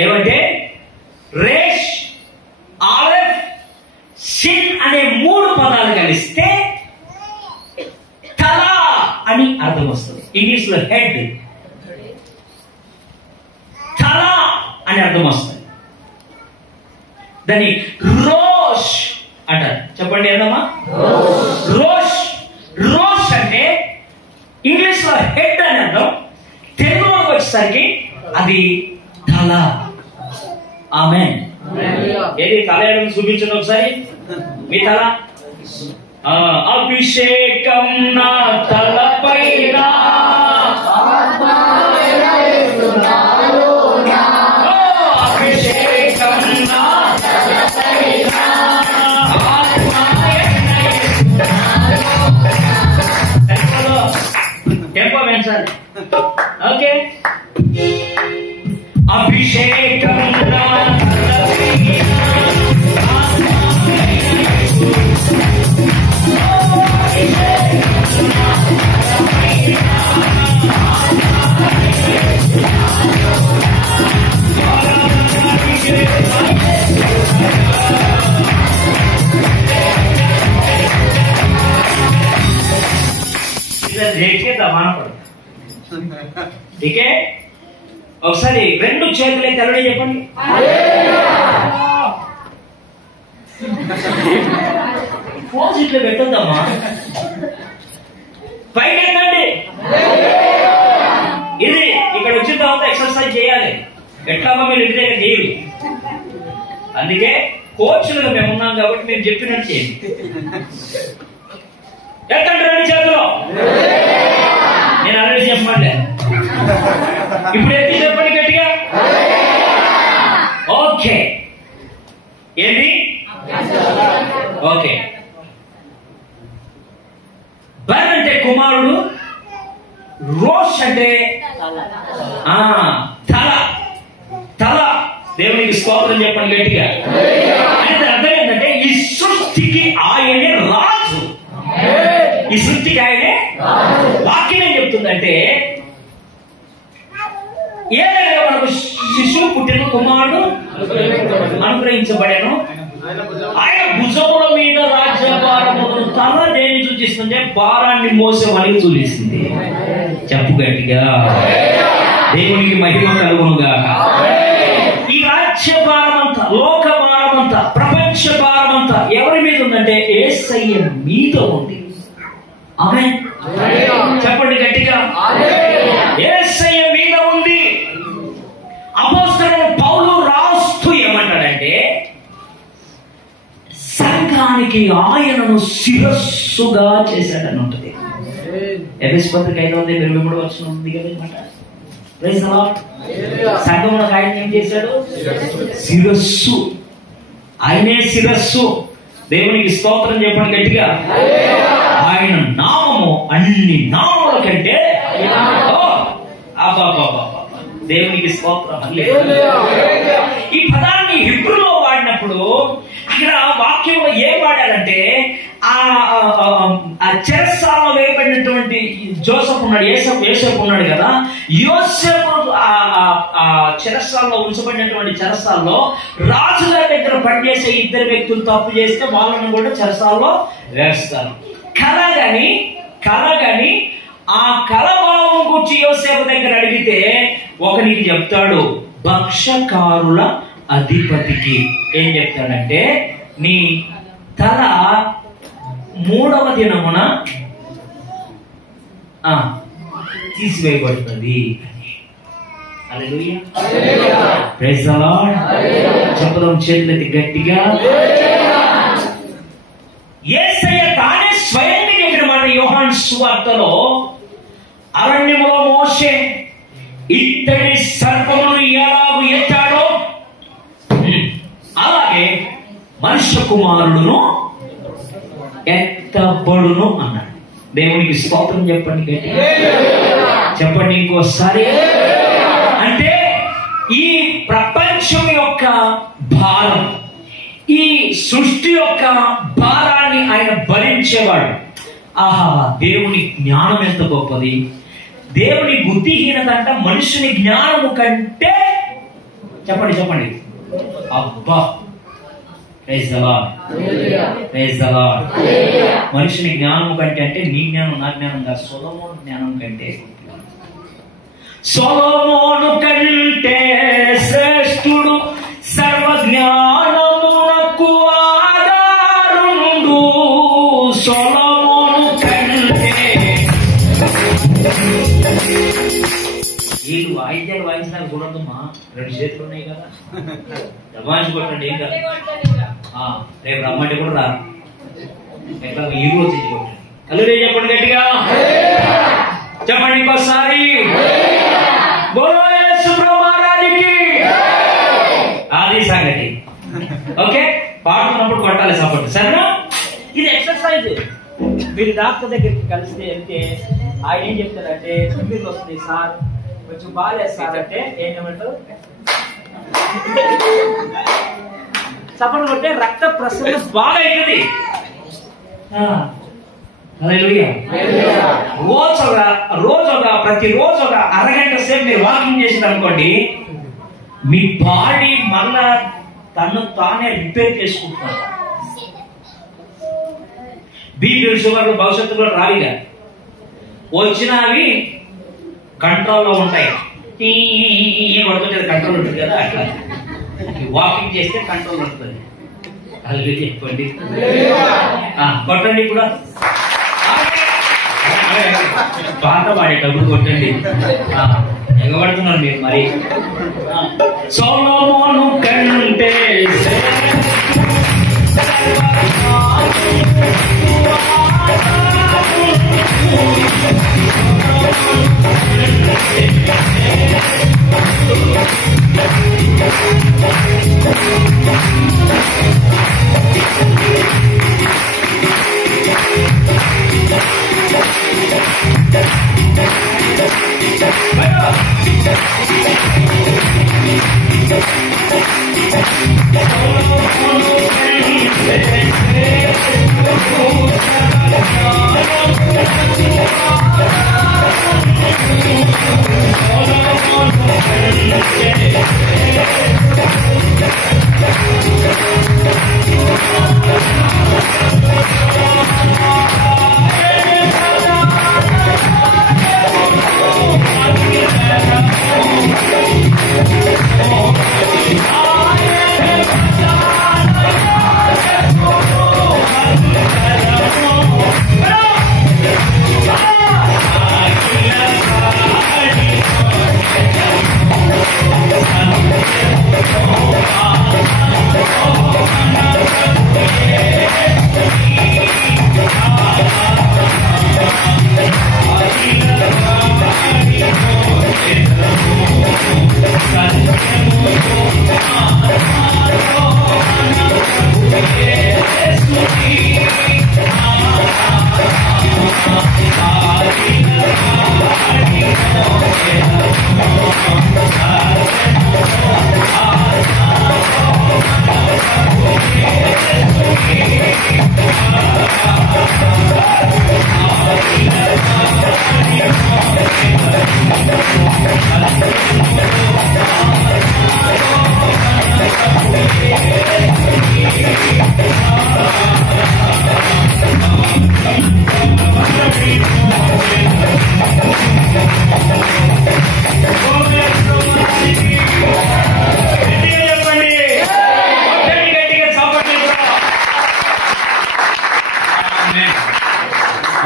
ఏమంటే రేష్, ఆలెఫ్, షిన్ అనే 3 పదాలు కలిస్తే తల అని అర్థం వస్తుంది. ఇంగ్లీష్ లో హెడ్, తల అని అర్థం వస్తుంది. దాన్ని రోష్ అంటారు. చెప్పండి ఏందమ్మా? రోష్ అంటే ఇంగ్లీష్ లో హెడ్ అని అర్థం. తెలుగులోకి వచ్చేసరికి అది తల. ఆమేన్. ఏది తల ఏమని చూపించండి ఒకసారి. మీ తల. అభిషేకం నా తలపైన, అభిషేకం నా తలపైన, టెంపో పెంచాలి. ఓకే. అభిషేకం నా తలపైన, ఓకే. ఒకసారి 2 చేతులే తెరవని చెప్పండి. ఫోన్ ఇట్లా పెట్టొద్దమ్మా. పైకి ఎత్తండి. ఇది ఇక్కడ వచ్చిన తర్వాత ఎక్సర్సైజ్ చేయాలి. ఎట్లాగో మీరు ఇంటి దగ్గర చేయరు. అందుకే కోచ్లుగా మేము ఉన్నాం కాబట్టి మేము చెప్పినట్టు చేయండి. ఎత్తండి 2 చేతులు. నేను ఆల్రెడీ చెప్పమంటే ఇప్పుడు ఎత్తి చెప్పండి గట్టిగా. ఓకే. ఏంటి? తల తల. దేవునికి స్తోత్రం చెప్పండి గట్టిగా. అంటే అర్థం ఏంటంటే ఈ సృష్టికి ఆయనే రాజు. ఈ సృష్టికి ఆయనే వాక్యం ఏం చెప్తుందంటే ఏదైనా మనకు శిశువు పుట్టిన కుమారుడు అనుగ్రహించబడేను, ఆయన భుజముల మీద రాజ్యభారము. తల దేన్ని సూచిస్తుంది? భారాన్ని మోసేవాడిని సూచిస్తుంది. చెప్పు గట్టిగా. దేవునికి మహిమ కలుగునుగా. ఈ రాజ్య భారమంతా, లోక భారమంతా, ప్రపంచ భారమంతా ఎవరి మీద ఉందంటే యేసయ్య మీద ఉంది. ఆమేన్. చెప్పండి గట్టిగా. యేసయ్య మీద ఉంది. అపోస్తలుడు పౌలు రాస్తూ ఏమంటాడంటే సంఘానికి ఆయనను శిరస్సుగా చేశాడని ఉంటుంది. ఎఫెసీ పత్రిక 5:23 ఉంది కదా. సంఘంలో ఆయన ఏం చేశాడు? శిరస్సు. ఆయనే శిరస్సు. దేవునికి స్తోత్రం చెప్పండి గట్టిగా. ఆయన నామము అన్ని నామముల కంటే దేవునికి స్తోత్రం. ఈ పదాన్ని హిబ్రూలో వాడినప్పుడు అక్కడ వాక్యంలో ఏం వాడారంటే ఆ చెరసాలలో వేయబడినటువంటి జోసెఫ్ ఉన్నాడు, యోసేపు ఉన్నాడు కదా. యోసేపు ఆ చెరసాలలో ఉంచబడినటువంటి చెరసాలలో రాజుగారి దగ్గర పనిచేసే ఇద్దరు వ్యక్తులు తప్పు చేస్తే వాళ్ళను కూడా చెరసాలలో వేస్తారు. కలగని ఆ కలభావం గురించి యోసేపు దగ్గర అడిగితే ఒకరికి చెప్తాడు, భక్షకారుల అధిపతికి ఏం చెప్తాడంటే నీ తల 3వ దినమున తీసివేయబడుతుంది. Praise the Lord. చెప్పడం చేతులెత్తి గట్టిగా. యేసయ్య తానే స్వయంగా చెప్పిన మాట యోహాను సువార్తలో, అరణ్యములో మోషే ఇత్తడి సర్పమును ఎలాగూ ఎత్తాడో అలాగే మనుష్య కుమారుడును ఎత్తబడును అన్నాడు. దేవునికి స్తోత్రం చెప్పండి గట్టిగా. చెప్పండి ఇంకోసారి. అంటే ఈ ప్రపంచం యొక్క భారం, ఈ సృష్టి యొక్క భారాన్ని ఆయన భరించేవాడు. ఆహా, దేవుని జ్ఞానం ఎంత గొప్పది. దేవుని బుద్ధిహీనత అంట మనుషుని జ్ఞానము కంటే, చెప్పండి చెప్పండి, అబ్బా, praise the Lord, praise the Lord. మనుషుని జ్ఞానము కంటే అంటే నీ జ్ఞానం నా జ్ఞానం కాదు, సొలొమోను జ్ఞానం కంటే. సొలొమోను కంటే శ్రేష్ఠుడు సర్వజ్ఞానమునకు ఆధారుండు. సొలొమోను కంటే. వీళ్ళు వాయిద్యాలు వాయించడానికి చూడద్దమ్మా, 2 చేతులు ఉన్నాయి కదా, దబాయించి కొట్టండి. ఏం కాదు, రేపు రమ్మంటే కూడా రాదు. ఎట్లా ఈ రోజు కొట్టండి. హల్లెలూయా చెప్పండి గట్టిగా. చెప్పండి ఇంకోసారి. బోలో యేసు ప్రభు మహారాజుకి. అది సంగతి. ఓకే, పాడుతున్నప్పుడు కొట్టాలి సపోర్ట్, సరేనా? ఇది ఎక్సర్సైజ్. మీరు డాక్టర్ దగ్గరికి కలిస్తే వెళ్తే ఆయన ఏం చెప్తారంటే మీరు వస్తుంది సార్, కొంచెం బాగాలేదు సార్ అంటే ఏమంటారు? సపోర్ట్ కొట్టే రక్త ప్రసరణ బాగా అవుతుంది. ప్రతిరోజు ఒక అరగంట సేపు మీరు వాకింగ్ చేసింది అనుకోండి, మీ బాడీ మళ్ళా తను తానే రిపేర్ చేసుకుంటున్నారు. బీపీ షుగర్లు భవిష్యత్తులో రాలిగా వచ్చిన అవి కంట్రోల్లో ఉంటాయి. కొడుతుంటే కంట్రోల్ ఉంటుంది కదా, అట్లా వాకింగ్ చేస్తే కంట్రోల్ ఉంటుంది. అది చెప్పండి, కొట్టండి కూడా. పాట పాడేటప్పుడు కొట్టండి. ఎగబడుతున్నారు మీరు మరి. సొలొమోను కంటే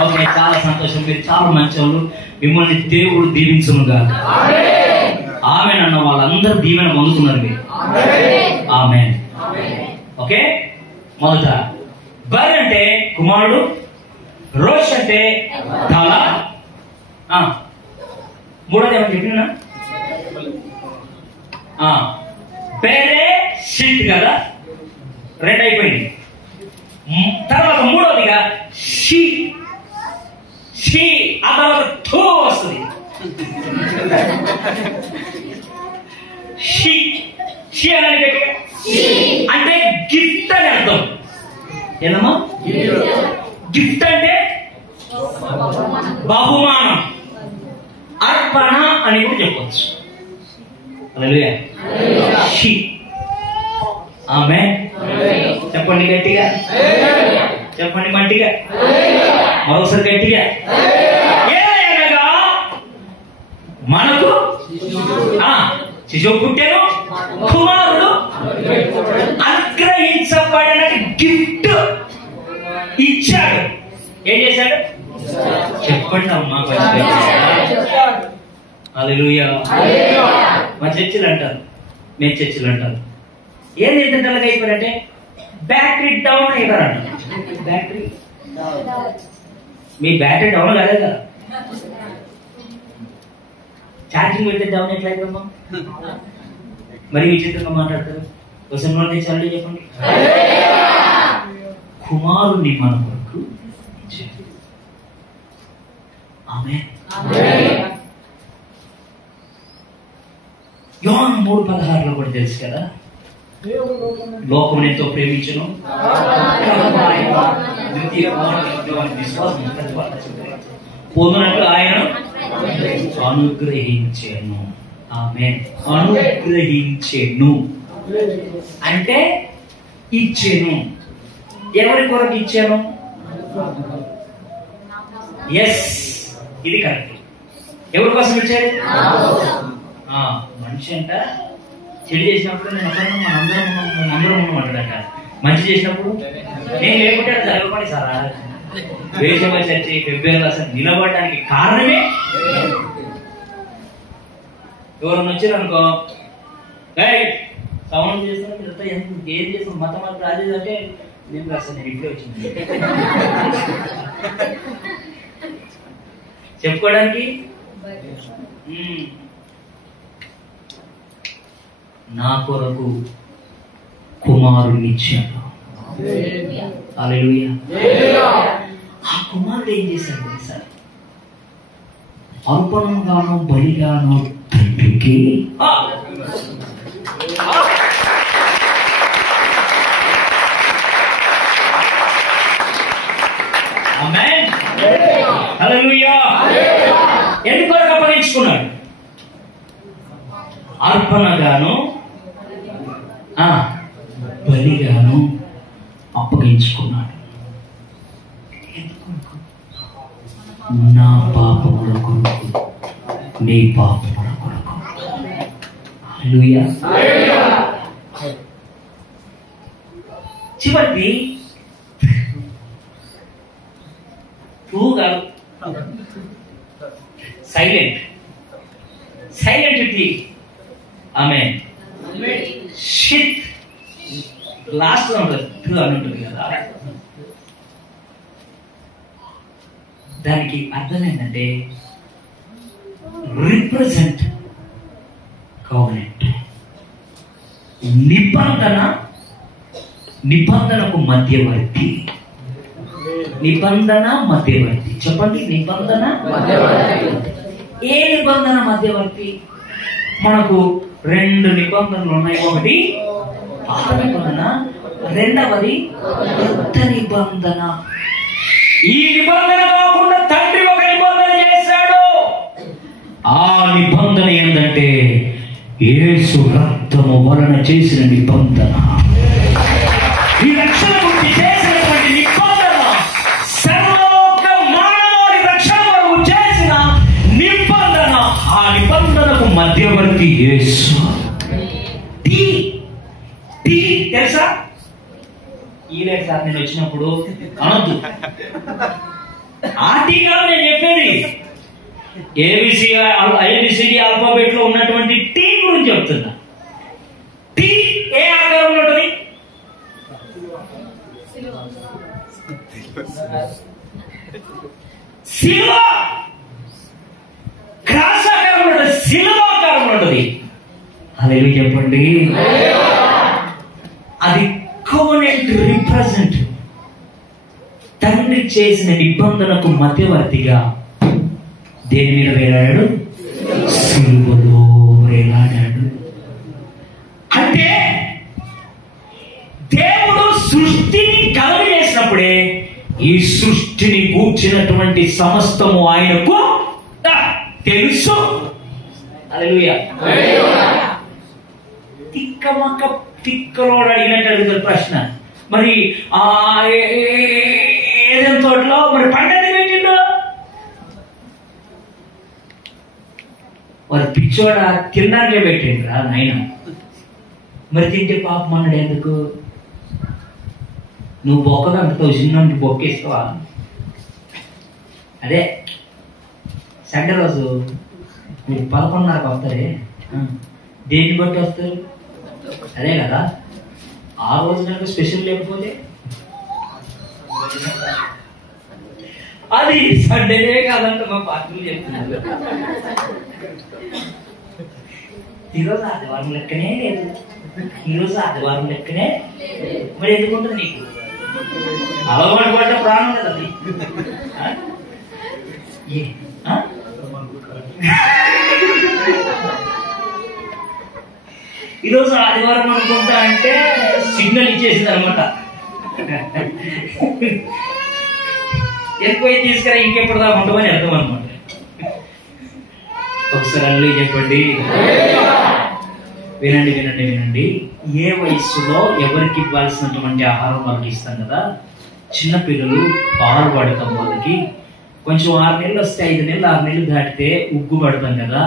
ఓకే, చాలా సంతోషం. మీరు చాలా మంచోళ్ళు. మిమ్మల్ని దేవుడు దీవించునుగా. ఆమెన్ అన్న వాళ్ళందరూ దీవెన పొందుతున్నారు మీరు. ఆమెన్. ఓకే, మొదట బర్ అంటే కుమారుడు, రోష్ అంటే తల, మూడోది ఏమని చెప్పినా పేరే షిట్ కదా, రెండు అయిపోయింది. తర్వాత మూడోదిగా షీ, షీ ఆ తర్వాత థూ వస్తుంది. షీ, షీ అనేది అంటే గిఫ్ట్ అని అర్థం. ఏదమ్మా గిఫ్ట్ అంటే బహుమానం, అర్పణ అని కూడా చెప్పవచ్చు. హల్లెలూయా. షీ. ఆమేన్. చెప్పండి గట్టిగా, చెప్పండి మంటిగా, మరోసారి గట్టిగా. ఏలయనగా మనకు శిశువు పుట్టెను, కుమారుడు అనుగ్రహించబడిన గిఫ్ట్ ఇచ్చాడు. ఏం చేశాడు చెప్పండి అమ్మా. హల్లెలూయా. మా చర్చిలు అంటారు, మేము చర్చిలు అంటారు, ఏంది ఎంత తెల్లగా అయిపోయారంటే బ్యాటరీ డౌన్ అయిపోయారంట. బ్యాటరీ, మీ బ్యాటరీ డౌన్ కాలేదా? ఛార్జింగ్ పెడితే డౌన్ ఎట్లా అయిపోమ్మా? మరి విచిత్రంగా మాట్లాడతారు. ఒకసారి తెచ్చారండి చెప్పండి. కుమారుణ్ణి మన కొరకు ఇచ్చాడు. ఆమేన్. యోహాను 3:16 కూడా తెలుసు కదా, లోకం ఎంతో ప్రేమించును పొందినట్లు ఆయన అనుగ్రహించెను. ఆమేన్. అనుగ్రహించెను అంటే ఇచ్చెను. ఎవరి కొరకు ఇచ్చాను? ఎస్, ఇది కరెక్ట్. ఎవరి కోసం ఇచ్చాడు? మనిషి అంట చెడు చేసినప్పుడు నేను మనందరం ఉన్నామంటాడట. మంచి చేసినప్పుడు నేను లేకుంటే జరగబడి సారా వేసవ చర్చి ఫిబ్రవరి అసలు నిలబడడానికి కారణమే. ఎవరన్నా వచ్చారనుకో, సౌండ్ చేస్తున్నా ఏం చేస్తాం మతం అంతా రాజు అంటే నేను రాస్తాను, నేను ఇప్పుడే వచ్చింది చెప్పుకోవడానికి. నా కొరకు కుమారుని ఇచ్చాడు. హల్లెలూయా. ఆ కుమారుడు ఏం చేశాడు సార్? అర్పణంగాను బలిగాను తండ్రికి అర్పణగాను బలిగాను అప్పగించుకున్నాడు. నా పాపముల కొరకు నీ పాపముల కొరకు. హల్లెలూయా. చివరికి సైలెంట్ ఆమెన్. షిత్ లాస్ట్ లో ఉంటుంది అని ఉంటుంది కదా, దానికి అర్థం ఏంటంటే రిప్రజెంట్ కవెనెంట్. నిబంధనకు మధ్యవర్తి. నిబంధన మధ్యవర్తి. చెప్పండి, నిబంధన మధ్యవర్తి. ఏ నిబంధన మధ్యవర్తి? మనకు 2 నిబంధనలు ఉన్నాయి. ఒకటి పాత నిబంధన, రెండవది కొత్త నిబంధన. ఈ నిబంధన కాకుండా తండ్రి ఒక నిబంధన చేశాడు. ఆ నిబంధన ఏంటంటే యేసు రక్తము వలన చేసిన నిబంధన. ఈ రక్షణ గురించి చేసినటువంటి నిబంధన, సర్వలోక మానవాళి రక్షణ వరకు చేసిన నిబంధన. ఆ నిబంధనకు మధ్యవర్తి యేసు. తెలుసా? ఈ లేదు సార్, నేను వచ్చినప్పుడు అనొద్దు. ఆ టీ కాదు నేను చెప్పేది. ఏబిసిడి ఆల్ఫాబెట్ లో ఉన్నటువంటి టీ గురించి చెప్తున్నా. టీ ఏ ఆకారంలో ఉంటుంది? శిలువ. క్రాస్ ఆకారంలో ఉంటుంది, శిలువ ఆకారంలో ఉంటుంది. హల్లెలూయా చెప్పండి. అది కోవెనెంట్ రిప్రజెంట్. తండ్రి చేసిన నిబంధనకు మధ్యవర్తిగా దేని మీద వేలాడాడు? సిలువలో వేలాడాడు. అంటే దేవుడు సృష్టిని కలుగజేసినప్పుడే ఈ సృష్టిని కూర్చున్నటువంటి సమస్తము ఆయనకు తెలుసు. హల్లెలూయా. తిక్కలోడు అడిగినట్టు అడుగుతారు ప్రశ్న. మరి ఏదైనా తోటలో మరి పంటని పెట్టిండు. వారు పిచ్చోడ తినడానికే పెట్టిండ్రా నాయన. మరి తింటే పాపం అన్నాడు. ఎందుకు? నువ్వు బొక్కగా అంటుతావు, చిన్న బొక్కేస్తావా? అదే సండే రోజు మీరు 11:30 వస్తారే, దేన్ని బట్టి వస్తారు? అదే కదా. ఆ రోజు నాకు స్పెషల్ లేకపోతే అది సండేనే కాదంట మా పార్టీలు చెప్తున్నారు. ఈరోజు ఆదివారం లెక్కనే లేదు. ఈరోజు ఆదివారం లెక్కనే. మరి ఎందుకుంటుంది నీకు? అలవాటు పడ్డ ప్రాణం కదా అది. ఈరోజు ఆదివారం అనుకుంటా అంటే సిగ్నల్ ఇచ్చేసింది అనమాట. ఎక్కువ తీసుకురా, ఇంకెప్పుడు దాకా ఉండమని అర్థం అనమాట. ఒకసారి అల్లు చెప్పండి. వినండి వినండి వినండి. ఏ వయస్సులో ఎవరికి ఇవ్వాల్సినటువంటి ఆహారం వాళ్ళకి ఇస్తాం కదా. చిన్నపిల్లలు పాలు పడతాం, వాళ్ళకి కొంచెం 6 నెలలు వస్తే 5 నెలలు 6 నెలలు దాటితే ఉగ్గు పడతాం కదా.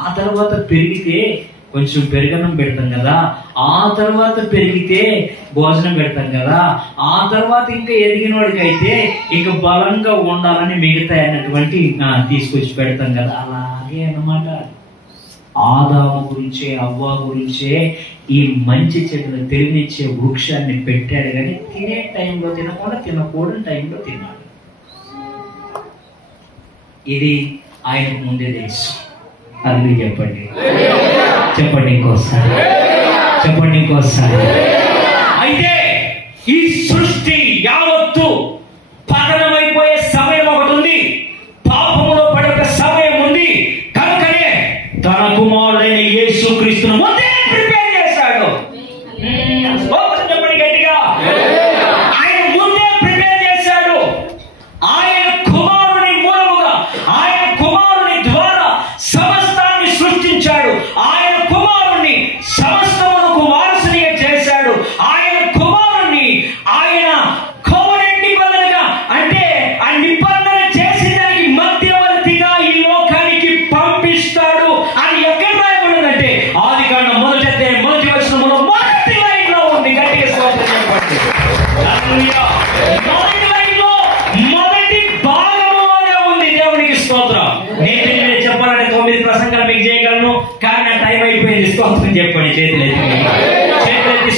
ఆ తర్వాత పెరిగితే కొంచెం పెరుగన్నం పెడతాం కదా. ఆ తర్వాత పెరిగితే భోజనం పెడతాం కదా. ఆ తర్వాత ఇంకా ఎదిగిన వాడికి అయితే ఇంకా బలంగా ఉండాలని మిగతా అన్నటువంటి తీసుకొచ్చి పెడతాం కదా. అలాగే అన్నమాట. ఆదాము గురించే, అవ్వ గురించే ఈ మంచి చెట్టును తెలివినిచ్చే వృక్షాన్ని పెట్టాడు. కానీ తినే టైంలో తినకుండా, తినకూడని టైంలో తిన్నాడు. ఇది ఆయనకు ముందే తెలుసు. అది చెప్పండి, చెప్పండి ఇంకోసారి, చెప్పండి ఇంకోసారి. అయితే ఈ సృష్టి యావత్తు పతనమైపోయే సమయం ఒకటి ఉంది, పాపములో పడే ఒక సమయం ఉంది. కనుకనే తన కుమారుడైన యేసుక్రీస్తును ముందే ప్రిపేర్ చేశాడు. చెప్పండి గట్టిగా. ఆయన ముందే ప్రిపేర్ చేశాడు. ఆయన కుమారుని మూలముగా, ఆయన కుమారుని ద్వారా సమస్తాన్ని సృష్టించాడు. ఆయన కుమారుడు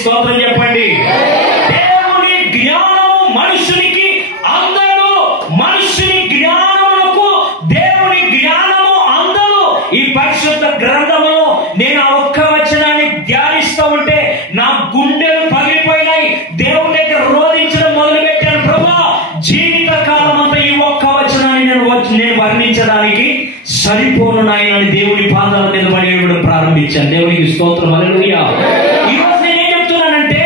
స్తోత్రం చెప్పండి. దేవుని జ్ఞానము మనుషునికి అందరూ, మనుషుని జ్ఞానమునకు దేవుని జ్ఞానము అందరూ. ఈ పరిశుద్ధ గ్రంథములో నేను ఆ ఒక్క వచనాన్ని ధ్యానిస్తూ ఉంటే నా గుండెలు పగిలిపోయినాయి. దేవుని దగ్గర రోధించడం మొదలు పెట్టాను. ప్రభువా, జీవిత కాలం అంతా ఈ ఒక్క వచనాన్ని నేను వర్ణించడానికి సరిపోను నాయన దేవుని పాదాల మీద పడి ప్రారంభించాను. దేవునికి స్తోత్రం, హల్లెలూయా. ఈ రోజు నేనేం చెప్తున్నానంటే,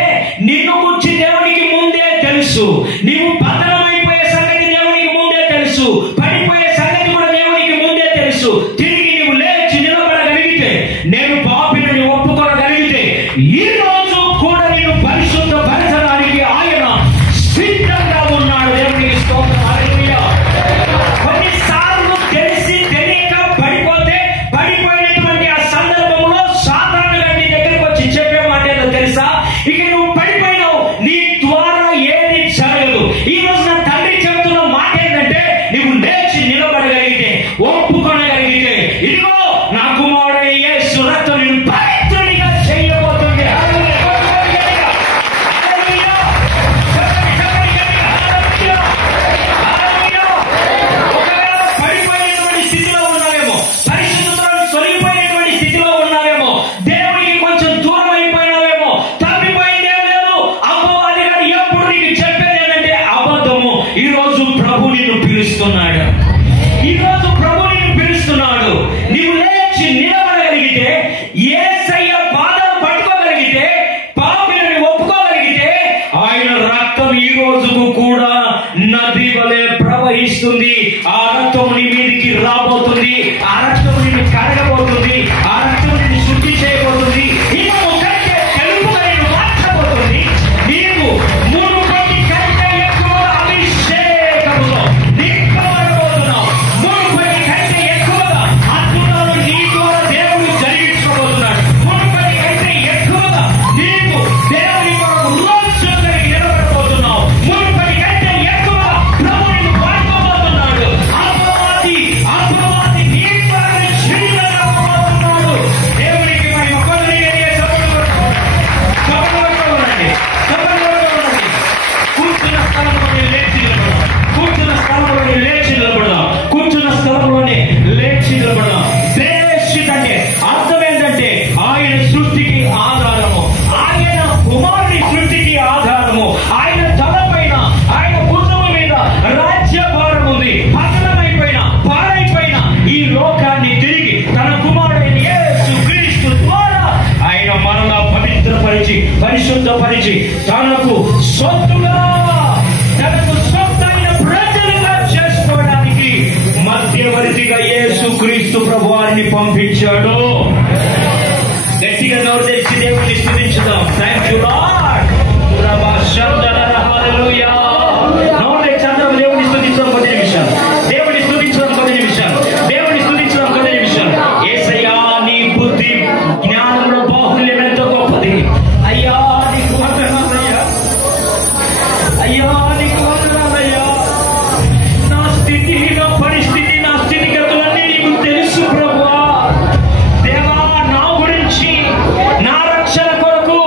నిన్ను గురించి దేవునికి ముందే తెలుసు. నీవు పతనమైపోయే సంగతి దేవునికి ముందే తెలుసు. పడిపోయే సంగతి కూడా దేవునికి ముందే తెలుసు. తిరిగి నీవు లేచి నిలబడగలిగితే, నేను పాపిని ఒప్పుకోగలిగితే, ఈ రోజు కూడా నేను పరిశుద్ధపరచడానికి ఆయన సిద్ధంగా ఉన్నాడు. దేవునికి స్తోత్రం, హల్లెలూయా. కొన్నిసార్లు తెలిసి తెలియక పడిపోయినటువంటి ఆ సందర్భంలో సాధారణ నీ దగ్గరకు వచ్చి చెప్పే మాట ఏదో తెలుసా? ఇక నువ్వు పడిపోయినావు, నీ ద్వారా ఏది జరగదు. ఈ రోజు నా తండ్రి చెబుతున్న మాట ఏంటంటే, నువ్వు లేచి నిలబడగలిగితే, ఒప్పుకొనగలిగితే, ఇదిగో నా కుమారుడైన యేసు రక్తం నిన్ను పవిత్రునిగా చేయబోతుంది. పడిపోయినటువంటి స్థితిలో ఉన్నావేమో, పరిశుద్ధతను తొలగిపోయినటువంటి స్థితిలో ఉన్నావేమో, దేవునికి కొంచెం దూరం అయిపోయినావేమో, తప్పిపోయిందేం లేదు. అపవాది గారు ఎప్పుడు నీకు చెప్పేది ఏంటంటే అబద్ధము. ఈ రోజు ప్రభు నిన్ను పిలుస్తున్నాడు. ఈ రోజు ప్రభు నిన్ను పిలుస్తున్నాడు. నీవు లేచి నిలబడగలిగితే, యేసయ్య పాదాలు పట్టుకోగలిగితే, పాపిని ఒప్పుకోగలిగితే, ఆయన రక్తం ఈ రోజుకు కూడా నది వలె ప్రవహిస్తుంది. ఆ రక్తం నీ మీదికి రాబోతుంది. ఆ రక్తం నిన్ను కడగబోతుంది. ఆ రక్తం నిన్ను శుద్ధి చేయబోతుంది. ఇనుము కంటే తెలుపుగా నిన్ను మార్చబోతుంది. నీవు మునుపటి కంటే ఎక్కువ అభిషేకముతో నింపబడబోతున్నావు. మునుపటి కంటే ఎక్కువగా అద్భుతాలు నీ ద్వారా దేవుడు జరిగించబోతున్నాడు. మునుపటి కంటే ఎక్కువగా నీవు దేవుని కొరకు రోజులకి నిలబడబోతున్నావు. మునుపటి కంటే ఎక్కువగా ప్రభు నిన్ను వాడుకోబోతున్నాడు. అపవాది నీ ద్వారా చేయబోతున్నాడు. దేవునికి మహిమ. కూర్చున్న స్థలంలోనే లేచి నిలబడదాం. కూర్చున్న స్థలంలోనే లేచి నిలబడదాం. కూర్చున్న స్థలంలోనే లేచి నిలబడదాం. బేషిత్ అంటే అర్థం ఏంటంటే ఆయన సృష్టికి ఆధారము. ఆయన కుమారుని సృష్టికి ఆధారము. ఆయన తలపైన, ఆయన భుజము మీద రాజ్యభారం ఉంది. పతనమైపోయిన, పాడైపోయిన ఈ లోకాన్ని తిరిగి తన కుమారుడైన యేసు క్రీస్తు ద్వారా ఆయన మరలా పవిత్రపరిచి, పరిశుద్ధపరిచి, తనకు సొత్తుగా, తనకు సొత్తైన ప్రజలుగా చేసుకోవడానికి మధ్యవర్తిగా యేసు క్రీస్తు ప్రభువారిని పంపించాడు. గట్టిగా నోరు తెరిచి దేవుని స్తుతించుదాం. Thank you Lord. హల్లెలూయా. నోరు తెరిచి అందరం దేవుని స్తుతించడం 10 నిమిషాలు. దేవుని స్తుతించడం 10 నిమిషాలు. దేవుని స్తుతించడం 10 నిమిషాలు. యేసయ్యా, నీ బుద్ధి జ్ఞానంలో బాహుల్యం ఎంత గొప్పది. అయ్యా నీకు వందనాలయ్యా. అయ్యా నీకు వందనాలయ్యా. నా స్థితి, నా పరిస్థితి, నా స్థితిగతులన్నీ నీకు తెలుసు ప్రభువా. దేవా, నా గురించి, నా రక్షణ కొరకు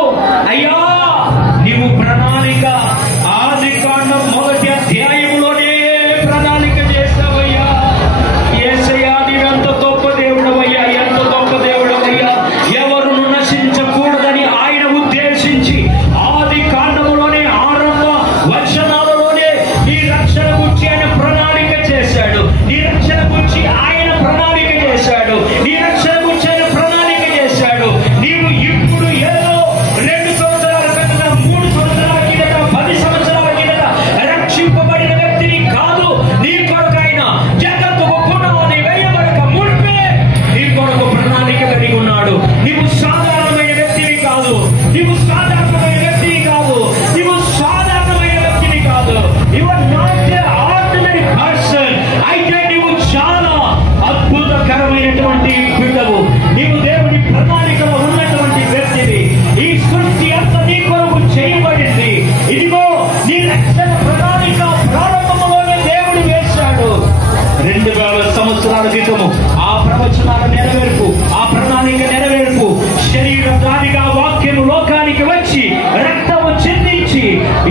లోకానికి వచ్చి రక్తము చిందించి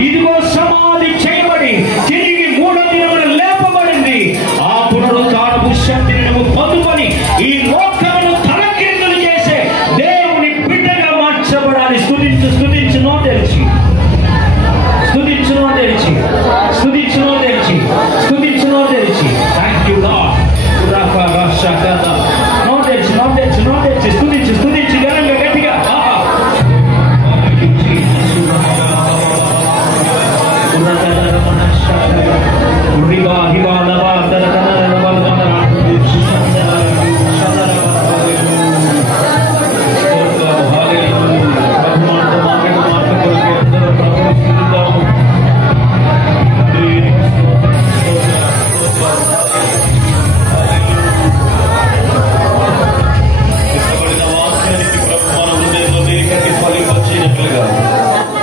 ఇదిగో సమాధి చేయబడి తిరిగి 3వ దినమున లేపబడింది. ఆ పునరుత్థానపు శక్తిని నువ్వు పొందుకొని ఈ లోకమును తలకిందులు చేసే దేవుని బిడ్డగా మార్చబడాలి. స్తుతించు నో తెరిచి, స్తుతించు నో తెరిచి, స్తుతించు నో తెరిచి, స్తుతించు నో తెరిచి. Thank you lord. నో తెరిచి, నో తెరిచి, నో తెరిచి, స్తుతించు, స్తుతించు గనంగా గట్టిగా.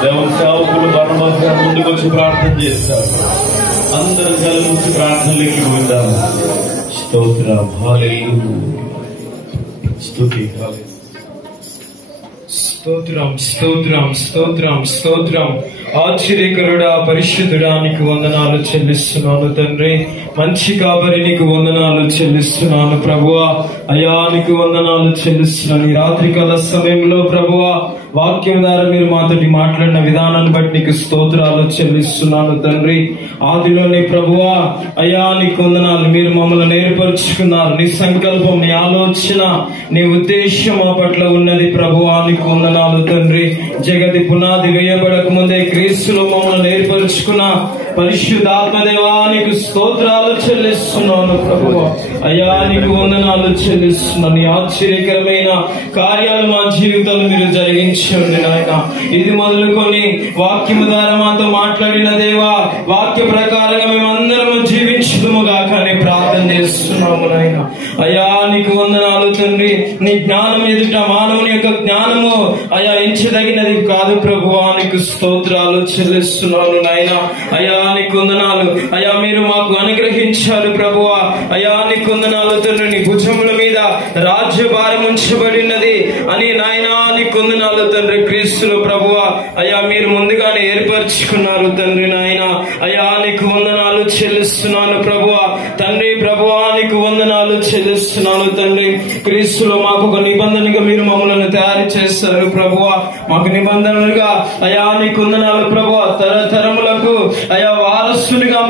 దేవుని సేవకులు బర్నబాగా ముందుకు వచ్చి ప్రార్థన చేస్తారు. అందరం కలిసి ప్రార్థనలోకి వెళ్దాం. స్తోత్రం, హల్లెలూయా, స్తుతి, హల్లెలూయా. స్తోత్రం, స్తోత్రం, స్తోత్రం, స్తోత్రం. ఆశ్చర్యకరుడా, పరిశుద్ధుడా, నీకు వందనాలు చెల్లిస్తున్నాను తండ్రి. మంచి కాపరి, నీకు వందనాలు చెల్లిస్తున్నాను ప్రభువా. అయ్యా, నీకు వందనాలు చెల్లిస్తున్నాను. ఈ రాత్రికాల సమయంలో ప్రభువా, వాక్యం ద్వారా మీరు మాతోటి మాట్లాడిన విధానాన్ని బట్టి నీకు స్తోత్రాలు చెల్లిస్తున్నాను తండ్రి. ఆదిలోని ప్రభువా, అయ్యా నీకు వందనాలు. మీరు మమ్మల్ని నేర్పరుచుకున్నారు. నీ సంకల్పం, నీ ఆలోచన, నీ ఉద్దేశం మా పట్ల ఉన్నది ప్రభువా. నీకు వందనాలు తండ్రి. జగతి పునాది వేయబడక ముందే క్రీస్తులో మమ్మల్ని నేర్పరుచుకున్న పరిశుద్ధాత్మదేవా, నీకు స్తోత్రాలు చెల్లిస్తున్నాను ప్రభువా. అయ్యా, నీకు వందనాలు చెల్లిస్తున్నాను. నీ ఆశ్చర్యకరమైన కార్యాలు మా జీవితాలు మీరు జరిగించండి నాయన. ఇది మొదలుకొని వాక్యము ద్వారా మాతో మాట్లాడిన దేవా, వాక్య ప్రకారంగా మేమందరము జీవించుదుముగా కానీ ప్రార్థన చేస్తున్నాము నాయన. అయ్యా, నీకు వందనాలు తండ్రి. నీ జ్ఞానం ఎదుట మానవుని యొక్క జ్ఞానము అయ్యా ఎంచదగినది కాదు ప్రభువా. నీకు స్తోత్రాలు చెల్లిస్తున్నాను నాయన. అయ్యా, నీకు వందనాలు. అయ్యా, మీరు మాకు అనుగ్రహించారు ప్రభువా. అయ్యా, నీకు వందనాలు తండ్రి. నీ భుజముల మీద రాజ్యభారం ఉంచబడినది అని నాయన, నీకు వందనాలు తండ్రి. క్రీస్తులు ప్రభువా, అయ్యా మీరు ముందుగానే ఏర్పరచుకున్నారు తండ్రి నాయన. అయ్యా, నీకు వందనాలు చెల్లిస్తున్నాను ప్రభువా. తండ్రి ప్రభువా, నీకు వందనాలు చెల్లిస్తున్నాను తండ్రి. క్రీస్తులో మాకు ఒక నిబంధనగా మీరు మమ్మల్ని తయారు చేస్తారు ప్రభువా. మాకు నిబంధనలుగా అయ్యా నీకు వందనాలు ప్రభువా. తరతరములకు అయ్యా వారసునిగా